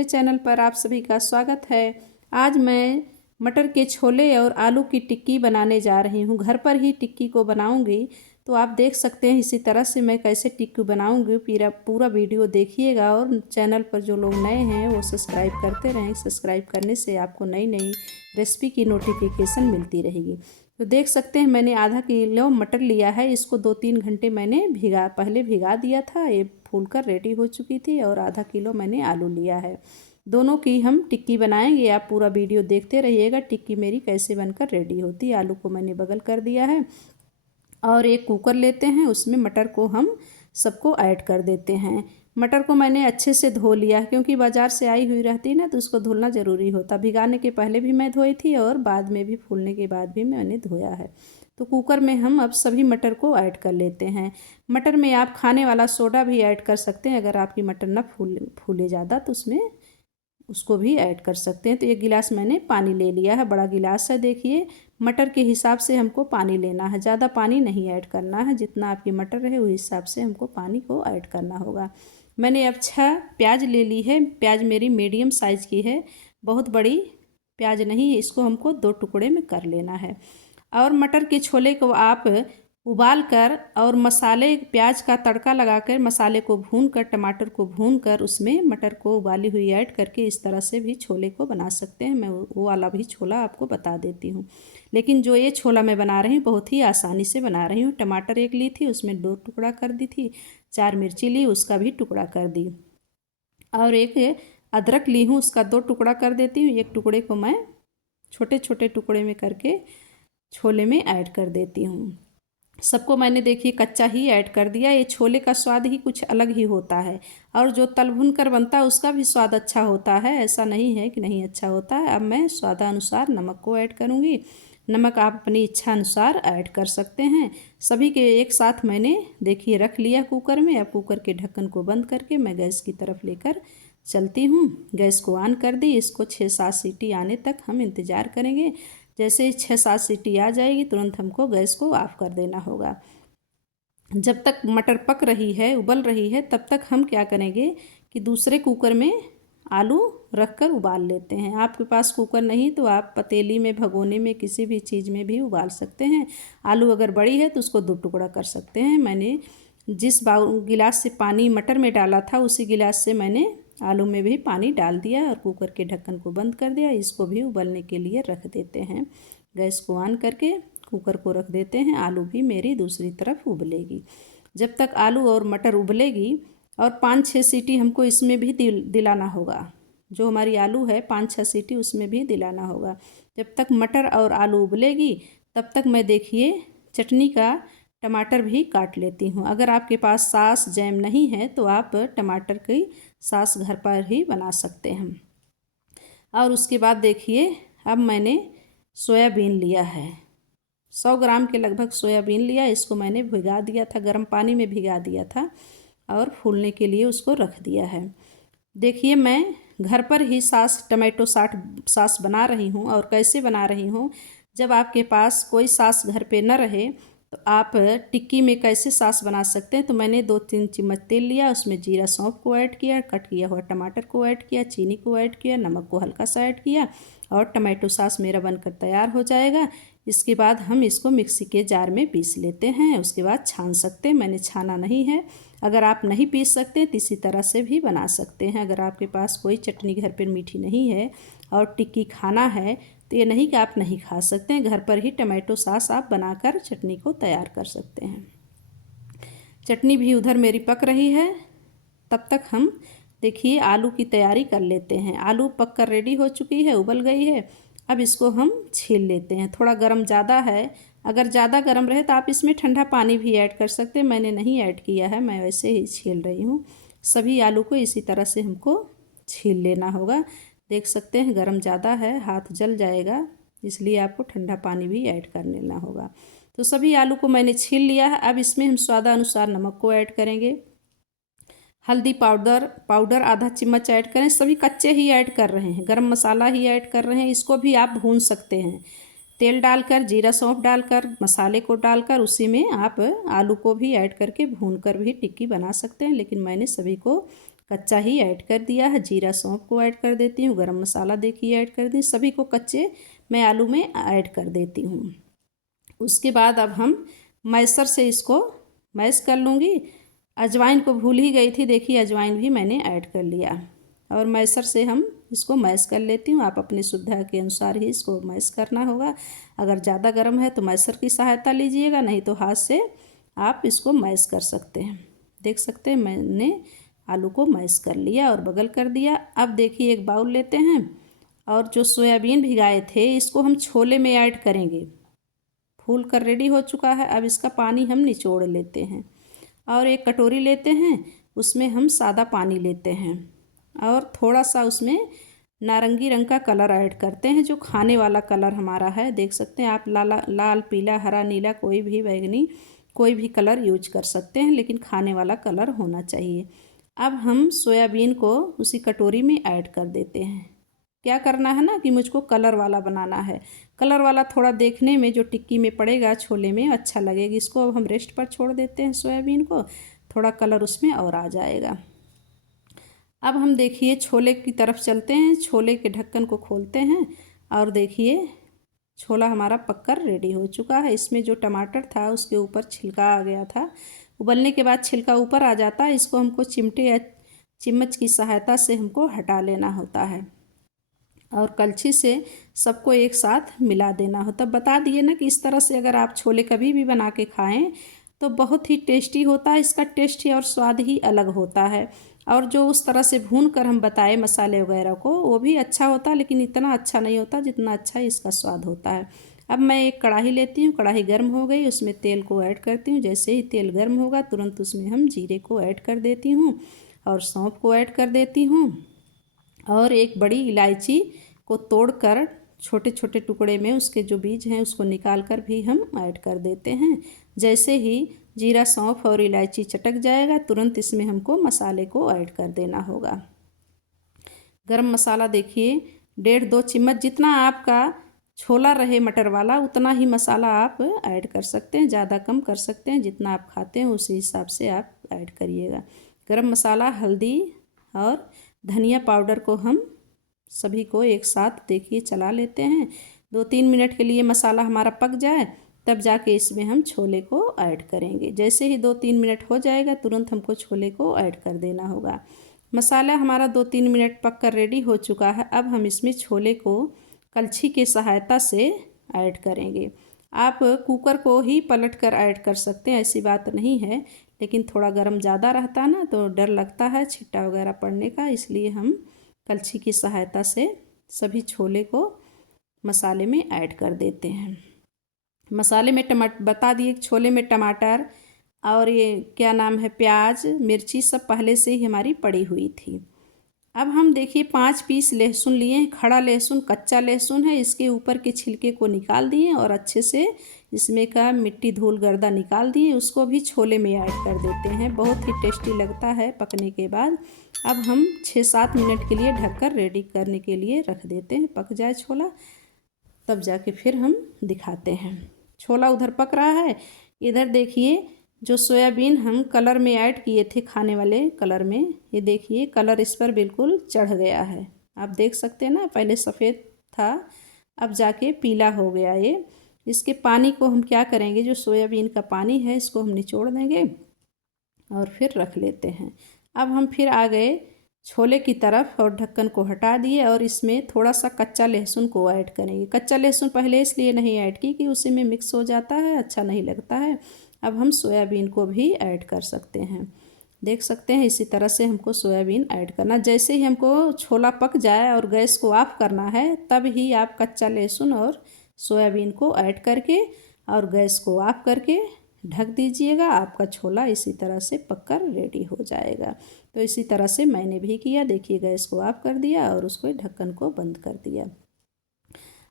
मेरे चैनल पर आप सभी का स्वागत है। आज मैं मटर के छोले और आलू की टिक्की बनाने जा रही हूँ। घर पर ही टिक्की को बनाऊँगी, तो आप देख सकते हैं इसी तरह से मैं कैसे टिक्की बनाऊँगी। पूरा वीडियो देखिएगा और चैनल पर जो लोग नए हैं वो सब्सक्राइब करते रहें। सब्सक्राइब करने से आपको नई नई रेसिपी की नोटिफिकेशन मिलती रहेगी। तो देख सकते हैं मैंने आधा किलो मटर लिया है। इसको 2-3 घंटे मैंने पहले भिगा दिया था। ये फूलकर रेडी हो चुकी थी। और आधा किलो मैंने आलू लिया है। दोनों की हम टिक्की बनाएंगे। आप पूरा वीडियो देखते रहिएगा टिक्की मेरी कैसे बनकर रेडी होती है। आलू को मैंने बगल कर दिया है और एक कुकर लेते हैं, उसमें मटर को हम सबको ऐड कर देते हैं। मटर को मैंने अच्छे से धो लिया क्योंकि बाज़ार से आई हुई रहती ना, तो उसको धुलना ज़रूरी होता। भिगाने के पहले भी मैं धोई थी और बाद में भी, फूलने के बाद भी मैंने धोया है। तो कुकर में हम अब सभी मटर को ऐड कर लेते हैं। मटर में आप खाने वाला सोडा भी ऐड कर सकते हैं। अगर आपकी मटर ना फूले ज़्यादा तो उसमें उसको भी ऐड कर सकते हैं। तो 1 गिलास मैंने पानी ले लिया है, बड़ा गिलास है। देखिए मटर के हिसाब से हमको पानी लेना है, ज़्यादा पानी नहीं ऐड करना है। जितना आपकी मटर है उस हिसाब से हमको पानी को ऐड करना होगा। मैंने अब 6 प्याज ले ली है। प्याज मेरी मीडियम साइज़ की है, बहुत बड़ी प्याज नहीं है। इसको हमको 2 टुकड़े में कर लेना है। और मटर के छोले को आप उबाल कर और मसाले, प्याज का तड़का लगाकर मसाले को भूनकर, टमाटर को भूनकर उसमें मटर को उबाली हुई ऐड करके इस तरह से भी छोले को बना सकते हैं। मैं वो वाला भी छोला आपको बता देती हूँ। लेकिन जो ये छोला मैं बना रही हूँ बहुत ही आसानी से बना रही हूँ। टमाटर 1 ली थी, उसमें 2 टुकड़ा कर दी थी। 4 मिर्ची ली, उसका भी टुकड़ा कर दी। और एक अदरक ली हूँ, उसका 2 टुकड़ा कर देती हूँ। 1 टुकड़े को मैं छोटे छोटे टुकड़े में करके छोले में ऐड कर देती हूँ। सबको मैंने देखिए कच्चा ही ऐड कर दिया। ये छोले का स्वाद ही कुछ अलग ही होता है। और जो तल भुन कर बनता है उसका भी स्वाद अच्छा होता है, ऐसा नहीं है कि नहीं अच्छा होता है। अब मैं स्वादानुसार नमक को ऐड करूँगी। नमक आप अपनी इच्छा अनुसार ऐड कर सकते हैं। सभी के एक साथ मैंने देखिए रख लिया कुकर में। अब कुकर के ढक्कन को बंद करके मैं गैस की तरफ लेकर चलती हूँ। गैस को ऑन कर दी। इसको 6-7 सीटी आने तक हम इंतज़ार करेंगे। जैसे ही 6-7 सीटी आ जाएगी तुरंत हमको गैस को ऑफ कर देना होगा। जब तक मटर पक रही है, उबल रही है, तब तक हम क्या करेंगे कि दूसरे कुकर में आलू रख कर उबाल लेते हैं। आपके पास कुकर नहीं तो आप पतीली में, भगोने में, किसी भी चीज़ में भी उबाल सकते हैं। आलू अगर बड़ी है तो उसको 2 टुकड़ा कर सकते हैं। मैंने जिस गिलास से पानी मटर में डाला था उसी गिलास से मैंने आलू में भी पानी डाल दिया और कुकर के ढक्कन को बंद कर दिया। इसको भी उबलने के लिए रख देते हैं। गैस को ऑन करके कुकर को रख देते हैं। आलू भी मेरी दूसरी तरफ उबलेगी। जब तक आलू और मटर उबलेगी, और 5-6 सीटी हमको इसमें भी दिलाना होगा। जो हमारी आलू है 5-6 सीटी उसमें भी दिलाना होगा। जब तक मटर और आलू उबलेगी तब तक मैं देखिए चटनी का टमाटर भी काट लेती हूँ। अगर आपके पास सॉस जैम नहीं है तो आप टमाटर की सॉस घर पर ही बना सकते हैं। और उसके बाद देखिए अब मैंने सोयाबीन लिया है। 100 ग्राम के लगभग सोयाबीन लिया। इसको मैंने भिगा दिया था, गर्म पानी में भिगा दिया था और फूलने के लिए उसको रख दिया है। देखिए मैं घर पर ही टमाटो सॉस बना रही हूँ। और कैसे बना रही हूँ, जब आपके पास कोई सॉस घर पे न रहे तो आप टिक्की में कैसे सॉस बना सकते हैं। तो मैंने 2-3 चम्मच तेल लिया, उसमें जीरा सौंफ को ऐड किया, कट किया हुआ टमाटर को ऐड किया, चीनी को ऐड किया, नमक को हल्का सा ऐड किया और टमाटो सॉस मेरा बनकर तैयार हो जाएगा। इसके बाद हम इसको मिक्सी के जार में पीस लेते हैं। उसके बाद छान सकते हैं, मैंने छाना नहीं है। अगर आप नहीं पीस सकते तो इसी तरह से भी बना सकते हैं। अगर आपके पास कोई चटनी घर पर मीठी नहीं है और टिक्की खाना है तो ये नहीं कि आप नहीं खा सकते हैं। घर पर ही टमाटो सॉस आप बनाकर चटनी को तैयार कर सकते हैं। चटनी भी उधर मेरी पक रही है, तब तक हम देखिए आलू की तैयारी कर लेते हैं। आलू पक कर रेडी हो चुकी है, उबल गई है। अब इसको हम छील लेते हैं। थोड़ा गर्म ज़्यादा है, अगर ज़्यादा गर्म रहे तो आप इसमें ठंडा पानी भी ऐड कर सकते हैं। मैंने नहीं ऐड किया है, मैं वैसे ही छील रही हूँ। सभी आलू को इसी तरह से हमको छील लेना होगा। देख सकते हैं गर्म ज़्यादा है, हाथ जल जाएगा, इसलिए आपको ठंडा पानी भी ऐड कर लेना होगा। तो सभी आलू को मैंने छील लिया है। अब इसमें हम स्वादानुसार नमक को ऐड करेंगे। हल्दी पाउडर आधा चम्मच ऐड करें। सभी कच्चे ही ऐड कर रहे हैं, गरम मसाला ही ऐड कर रहे हैं। इसको भी आप भून सकते हैं, तेल डालकर, जीरा सौंफ डालकर, मसाले को डालकर उसी में आप आलू को भी ऐड करके भून कर भी टिक्की बना सकते हैं। लेकिन मैंने सभी को कच्चा ही ऐड कर दिया है। जीरा सौंफ को ऐड कर देती हूँ। गरम मसाला देखिए ऐड कर दी। सभी को कच्चे मैं आलू में ऐड कर देती हूँ। उसके बाद अब हम मैसर से इसको मैश कर लूँगी। अजवाइन को भूल ही गई थी, देखिए अजवाइन भी मैंने ऐड कर लिया और मैसर से हम इसको मैश कर लेती हूँ। आप अपनी सुविधा के अनुसार ही इसको मैश करना होगा। अगर ज़्यादा गर्म है तो मैसर की सहायता लीजिएगा, नहीं तो हाथ से आप इसको मैश कर सकते हैं। देख सकते हैं मैंने आलू को मैश कर लिया और बगल कर दिया। अब देखिए एक बाउल लेते हैं और जो सोयाबीन भिगाए थे इसको हम छोले में ऐड करेंगे। फूल कर रेडी हो चुका है। अब इसका पानी हम निचोड़ लेते हैं और एक कटोरी लेते हैं, उसमें हम सादा पानी लेते हैं और थोड़ा सा उसमें नारंगी रंग का कलर ऐड करते हैं, जो खाने वाला कलर हमारा है। देख सकते हैं आप लाल पीला हरा नीला कोई भी बैंगनी कोई भी कलर यूज कर सकते हैं, लेकिन खाने वाला कलर होना चाहिए। अब हम सोयाबीन को उसी कटोरी में ऐड कर देते हैं। क्या करना है ना कि मुझको कलर वाला बनाना है। कलर वाला थोड़ा देखने में जो टिक्की में पड़ेगा छोले में अच्छा लगेगा। इसको अब हम रेस्ट पर छोड़ देते हैं सोयाबीन को, थोड़ा कलर उसमें और आ जाएगा। अब हम देखिए छोले की तरफ चलते हैं। छोले के ढक्कन को खोलते हैं और देखिए छोला हमारा पककर रेडी हो चुका है। इसमें जो टमाटर था उसके ऊपर छिलका आ गया था। उबलने के बाद छिलका ऊपर आ जाता है। इसको हमको चिमटे या चम्मच की सहायता से हमको हटा लेना होता है और कलछी से सबको एक साथ मिला देना होता। बता दिए ना कि इस तरह से अगर आप छोले कभी भी बना के खाएं तो बहुत ही टेस्टी होता है। इसका टेस्ट ही और स्वाद ही अलग होता है। और जो उस तरह से भून कर हम बताए मसाले वगैरह को, वो भी अच्छा होता है, लेकिन इतना अच्छा नहीं होता जितना अच्छा इसका स्वाद होता है। अब मैं एक कढ़ाई लेती हूँ। कढ़ाई गर्म हो गई, उसमें तेल को ऐड करती हूँ। जैसे ही तेल गर्म होगा तुरंत उसमें हम जीरे को ऐड कर देती हूँ और सौंफ को ऐड कर देती हूँ और एक बड़ी इलायची को तोड़कर छोटे छोटे टुकड़े में उसके जो बीज हैं उसको निकाल कर भी हम ऐड कर देते हैं। जैसे ही जीरा सौंफ और इलायची चटक जाएगा तुरंत इसमें हमको मसाले को ऐड कर देना होगा। गरम मसाला देखिए 1.5-2 चम्मच, जितना आपका छोला रहे मटर वाला उतना ही मसाला आप ऐड कर सकते हैं। ज़्यादा कम कर सकते हैं, जितना आप खाते हैं उसी हिसाब से आप ऐड करिएगा। गरम मसाला, हल्दी और धनिया पाउडर को हम सभी को एक साथ देखिए चला लेते हैं। 2-3 मिनट के लिए मसाला हमारा पक जाए तब जाके इसमें हम छोले को ऐड करेंगे। जैसे ही 2-3 मिनट हो जाएगा तुरंत हमको छोले को ऐड कर देना होगा। मसाला हमारा 2-3 मिनट पक कर रेडी हो चुका है। अब हम इसमें छोले को कलछी के सहायता से ऐड करेंगे। आप कुकर को ही पलट कर ऐड कर सकते हैं, ऐसी बात नहीं है, लेकिन थोड़ा गर्म ज़्यादा रहता ना तो डर लगता है छिट्टा वगैरह पड़ने का, इसलिए हम कलछी की सहायता से सभी छोले को मसाले में ऐड कर देते हैं। मसाले में बता दिए छोले में टमाटर और ये क्या नाम है प्याज मिर्ची सब पहले से ही हमारी पड़ी हुई थी। अब हम देखिए 5 पीस लहसुन लिए हैं। खड़ा लहसुन, कच्चा लहसुन है। इसके ऊपर के छिलके को निकाल दिए और अच्छे से इसमें का मिट्टी धूल गर्दा निकाल दिए। उसको भी छोले में ऐड कर देते हैं। बहुत ही टेस्टी लगता है पकने के बाद। अब हम 6-7 मिनट के लिए ढककर रेडी करने के लिए रख देते हैं, पक जाए छोला, तब जाके फिर हम दिखाते हैं। छोला उधर पक रहा है, इधर देखिए जो सोयाबीन हम कलर में ऐड किए थे खाने वाले कलर में, ये देखिए कलर इस पर बिल्कुल चढ़ गया है। आप देख सकते हैं ना, पहले सफ़ेद था अब जाके पीला हो गया ये। इसके पानी को हम क्या करेंगे, जो सोयाबीन का पानी है इसको हम निचोड़ देंगे और फिर रख लेते हैं। अब हम फिर आ गए छोले की तरफ और ढक्कन को हटा दिए और इसमें थोड़ा सा कच्चा लहसुन को ऐड करेंगे। कच्चा लहसुन पहले इसलिए नहीं ऐड की कि उसी में मिक्स हो जाता है, अच्छा नहीं लगता है। अब हम सोयाबीन को भी ऐड कर सकते हैं। देख सकते हैं इसी तरह से हमको सोयाबीन ऐड करना। जैसे ही हमको छोला पक जाए और गैस को ऑफ करना है तब ही आप कच्चा लहसुन और सोयाबीन को ऐड करके और गैस को ऑफ करके ढक दीजिएगा। आपका छोला इसी तरह से पककर रेडी हो जाएगा। तो इसी तरह से मैंने भी किया। देखिए गैस को ऑफ कर दिया और उसको ढक्कन को बंद कर दिया।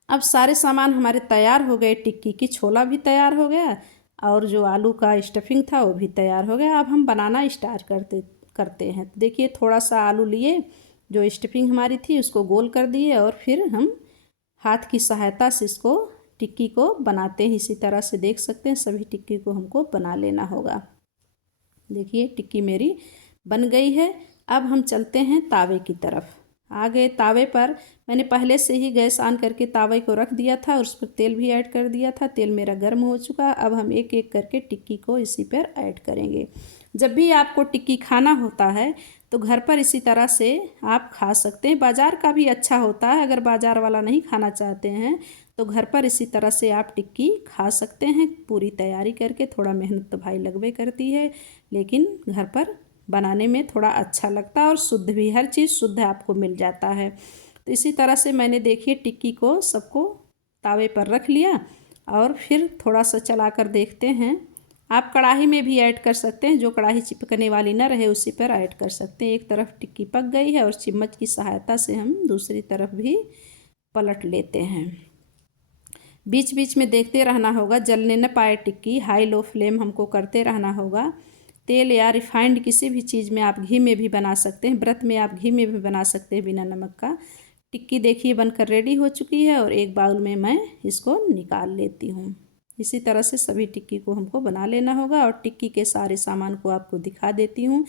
अब सारे सामान हमारे तैयार हो गए। टिक्की की छोला भी तैयार हो गया और जो आलू का स्टफिंग था वो भी तैयार हो गया। अब हम बनाना स्टार्ट करते हैं। देखिए थोड़ा सा आलू लिए, जो स्टफिंग हमारी थी उसको गोल कर दिए और फिर हम हाथ की सहायता से इसको टिक्की को बनाते हैं। इसी तरह से देख सकते हैं सभी टिक्की को हमको बना लेना होगा। देखिए टिक्की मेरी बन गई है। अब हम चलते हैं तावे की तरफ। आगे तावे पर मैंने पहले से ही गैस ऑन करके तावे को रख दिया था और उस पर तेल भी ऐड कर दिया था। तेल मेरा गर्म हो चुका। अब हम एक एक करके टिक्की को इसी पर ऐड करेंगे। जब भी आपको टिक्की खाना होता है तो घर पर इसी तरह से आप खा सकते हैं। बाज़ार का भी अच्छा होता है, अगर बाज़ार वाला नहीं खाना चाहते हैं तो घर पर इसी तरह से आप टिक्की खा सकते हैं पूरी तैयारी करके। थोड़ा मेहनत तो भाई लगवे करती है, लेकिन घर पर बनाने में थोड़ा अच्छा लगता है और शुद्ध भी, हर चीज़ शुद्ध आपको मिल जाता है। तो इसी तरह से मैंने देखिए टिक्की को सबको तावे पर रख लिया और फिर थोड़ा सा चला कर देखते हैं। आप कढ़ाई में भी ऐड कर सकते हैं, जो कढ़ाई चिपकने वाली ना रहे उसी पर ऐड कर सकते हैं। एक तरफ टिक्की पक गई है और चम्मच की सहायता से हम दूसरी तरफ भी पलट लेते हैं। बीच बीच में देखते रहना होगा, जलने न पाए टिक्की। हाई लो फ्लेम हमको करते रहना होगा। तेल या रिफाइंड किसी भी चीज़ में, आप घी में भी बना सकते हैं, व्रत में आप घी में भी बना सकते हैं बिना नमक का। टिक्की देखिए बनकर रेडी हो चुकी है और एक बाउल में मैं इसको निकाल लेती हूँ। इसी तरह से सभी टिक्की को हमको बना लेना होगा और टिक्की के सारे सामान को आपको दिखा देती हूँ।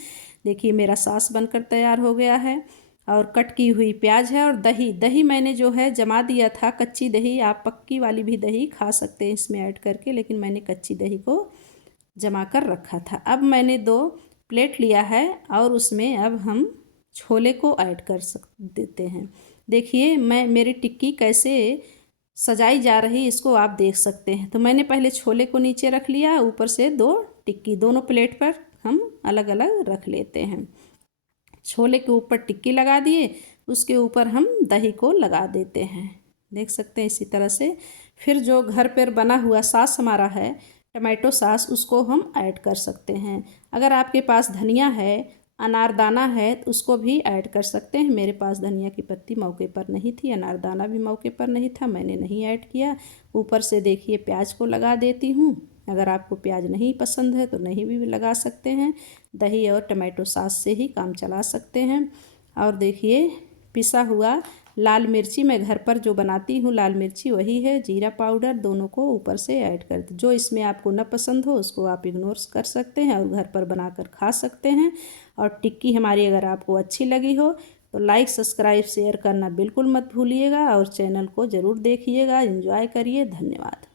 देखिए मेरा सॉस बनकर तैयार हो गया है और कट की हुई प्याज है और दही मैंने जो है जमा दिया था, कच्ची दही। आप पक्की वाली भी दही खा सकते हैं इसमें ऐड करके, लेकिन मैंने कच्ची दही को जमा कर रखा था। अब मैंने 2 प्लेट लिया है और उसमें अब हम छोले को ऐड कर देते हैं। देखिए मेरी टिक्की कैसे सजाई जा रही, इसको आप देख सकते हैं। तो मैंने पहले छोले को नीचे रख लिया, ऊपर से 2 टिक्की, दोनों प्लेट पर हम अलग अलग रख लेते हैं। छोले के ऊपर टिक्की लगा दिए, उसके ऊपर हम दही को लगा देते हैं, देख सकते हैं इसी तरह से। फिर जो घर पर बना हुआ सॉस हमारा है, टमाटो सॉस, उसको हम ऐड कर सकते हैं। अगर आपके पास धनिया है, अनारदाना है, तो उसको भी ऐड कर सकते हैं। मेरे पास धनिया की पत्ती मौके पर नहीं थी, अनारदाना भी मौके पर नहीं था, मैंने नहीं ऐड किया। ऊपर से देखिए प्याज को लगा देती हूँ। अगर आपको प्याज नहीं पसंद है तो नहीं भी लगा सकते हैं, दही और टमाटो सॉस से ही काम चला सकते हैं। और देखिए पिसा हुआ लाल मिर्ची, मैं घर पर जो बनाती हूँ लाल मिर्ची वही है, जीरा पाउडर, दोनों को ऊपर से ऐड कर दे। जो इसमें आपको न पसंद हो उसको आप इग्नोर कर सकते हैं और घर पर बनाकर खा सकते हैं। और टिक्की हमारी अगर आपको अच्छी लगी हो तो लाइक, सब्सक्राइब, शेयर करना बिल्कुल मत भूलिएगा और चैनल को ज़रूर देखिएगा, एंजॉय करिए। धन्यवाद।